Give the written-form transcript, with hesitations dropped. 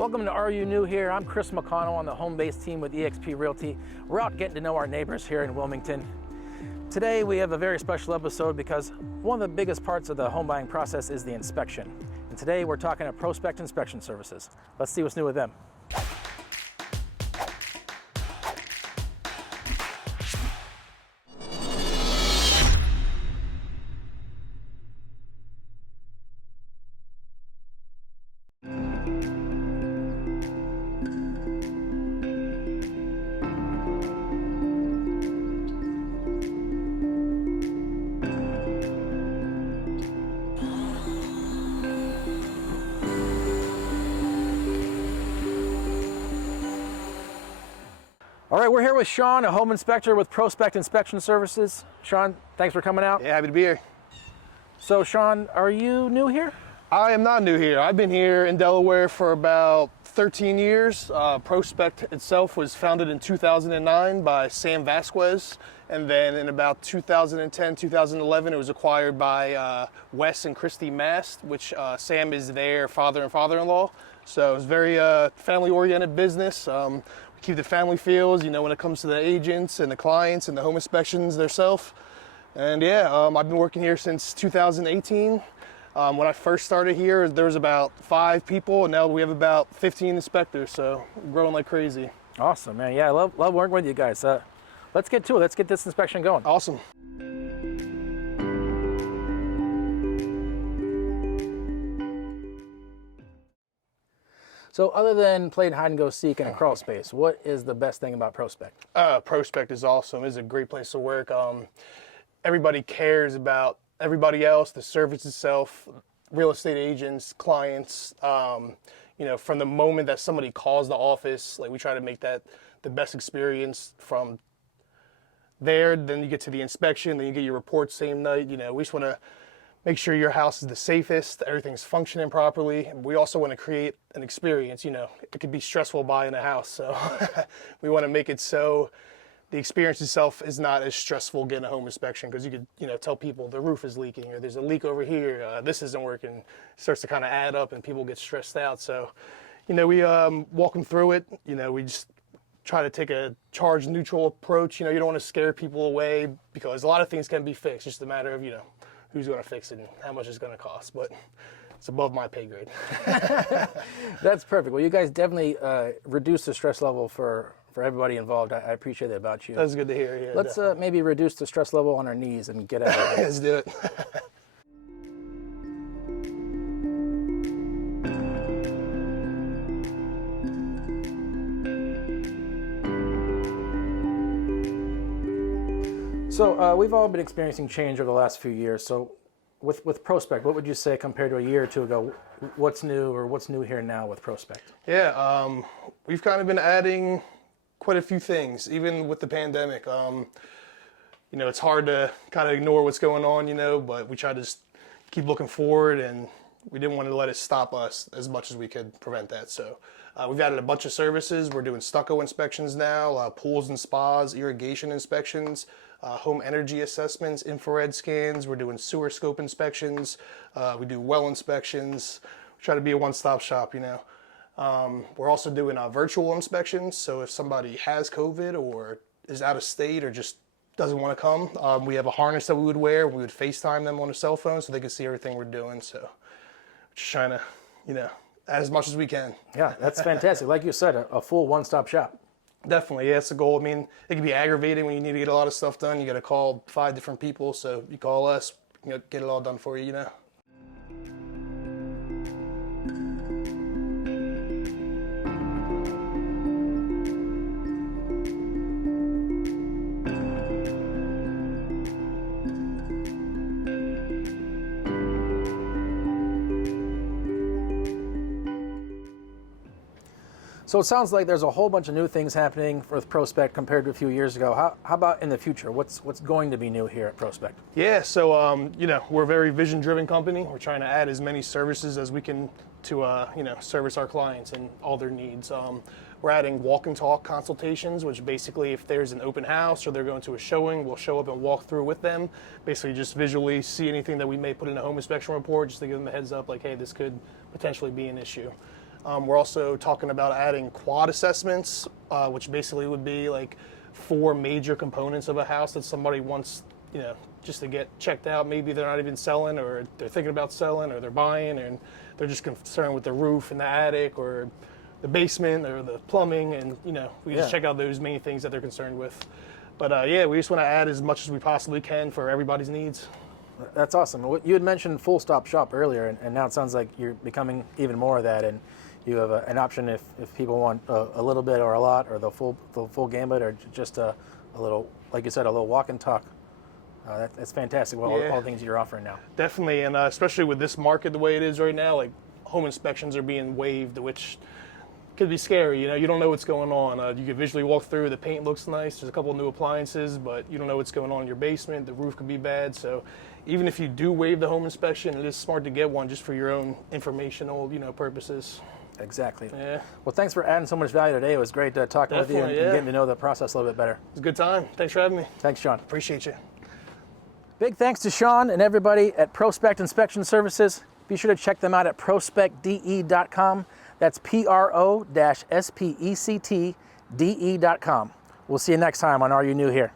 Welcome to Are You New Here? I'm Chris McConnell on the home-based team with eXp Realty. We're out getting to know our neighbors here in Wilmington. Today we have a very special episode because one of the biggest parts of the home buying process is the inspection. And today we're talking to Pro-Spect Inspection Services. Let's see what's new with them. All right, we're here with Sean, a home inspector with Pro-Spect Inspection Services. Sean, thanks for coming out. Yeah, happy to be here. So Sean, are you new here? I am not new here. I've been here in Delaware for about 13 years. Pro-Spect itself was founded in 2009 by Sam Vasquez. And then in about 2010, 2011, it was acquired by Wes and Christy Mast, which Sam is their father and father-in-law. So it's very family-oriented business. Keep the family feels, you know, when it comes to the agents and the clients and the home inspections themselves. And yeah, I've been working here since 2018. When I first started here, there was about 5 people, and now we have about 15 inspectors, so we're growing like crazy. Awesome, man. Yeah, I love working with you guys. Let's get to it. Let's get this inspection going. Awesome. So other than playing hide and go seek in a crawl space, what is the best thing about Pro-Spect? Pro-Spect is awesome. It's a great place to work. Everybody cares about everybody else, the service itself, real estate agents, clients. You know, from the moment that somebody calls the office, like we try to make that the best experience from there. Then you get to the inspection, then you get your report same night. You know, we just want to make sure your house is the safest, everything's functioning properly. And we also want to create an experience. You know, it could be stressful buying a house, so we want to make it so the experience itself is not as stressful getting a home inspection, because you could, you know, tell people the roof is leaking or there's a leak over here, this isn't working. It starts to kind of add up and people get stressed out. So, you know, we walk them through it. You know, we just try to take a charge neutral approach. You know, you don't want to scare people away, because a lot of things can be fixed. It's just a matter of, you know, who's going to fix it and how much it's going to cost. But it's above my pay grade. That's perfect. Well, you guys definitely reduce the stress level for everybody involved. I appreciate that about you. That's good to hear. Yeah, Let's maybe reduce the stress level on our knees and get out of it. Let's do it. So we've all been experiencing change over the last few years. So with Pro-Spect, what would you say compared to a year or two ago? What's new, or what's new here now with Pro-Spect? Yeah, we've kind of been adding quite a few things, even with the pandemic. You know, it's hard to kind of ignore what's going on, you know, but we try to just keep looking forward, and we didn't want to let it stop us as much as we could prevent that. So we've added a bunch of services. We're doing stucco inspections now, pools and spas, irrigation inspections, home energy assessments, infrared scans. We're doing sewer scope inspections. We do well inspections. We try to be a one-stop shop, you know. We're also doing virtual inspections. So if somebody has COVID or is out of state or just doesn't want to come, we have a harness that we would wear. We would FaceTime them on a cell phone so they could see everything we're doing. So just trying to, you know, add as much as we can. Yeah, that's fantastic. Like you said, a full one-stop shop. Definitely, yeah, that's the goal. I mean, it can be aggravating when you need to get a lot of stuff done. You got to call 5 different people, so you call us, you know, get it all done for you, you know. So it sounds like there's a whole bunch of new things happening with Pro-Spect compared to a few years ago. How about in the future? What's going to be new here at Pro-Spect? Yeah, so you know, we're a very vision-driven company. We're trying to add as many services as we can to you know, service our clients and all their needs. We're adding walk and talk consultations, which basically if there's an open house or they're going to a showing, we'll show up and walk through with them. Basically just visually see anything that we may put in a home inspection report, just to give them a heads up like, hey, this could potentially be an issue. We're also talking about adding quad assessments, which basically would be like 4 major components of a house that somebody wants, just to get checked out. Maybe they're not even selling, or they're thinking about selling, or they're buying, and they're just concerned with the roof and the attic, or the basement, or the plumbing, and we just check out those main things that they're concerned with. But yeah, we just want to add as much as we possibly can for everybody's needs. That's awesome. You had mentioned full stop shop earlier, and now it sounds like you're becoming even more of that, and you have an option if people want a little bit or a lot, or the full gambit, or just a little, like you said, a little walk and talk. That's fantastic. All the things you're offering now. Definitely, and especially with this market the way it is right now, like home inspections are being waived, which could be scary. You don't know what's going on. You can visually walk through. The paint looks nice. There's a couple of new appliances, but you don't know what's going on in your basement. The roof could be bad. So even if you do waive the home inspection, it is smart to get one just for your own informational, purposes. Exactly. Yeah. Well, thanks for adding so much value today. It was great talking with you and getting to know the process a little bit better. It was a good time. Thanks for having me. Thanks, Sean. Appreciate you. Big thanks to Sean and everybody at Pro-Spect Inspection Services. Be sure to check them out at prospectde.com. That's pro-spectde.com. We'll see you next time on Are You New Here?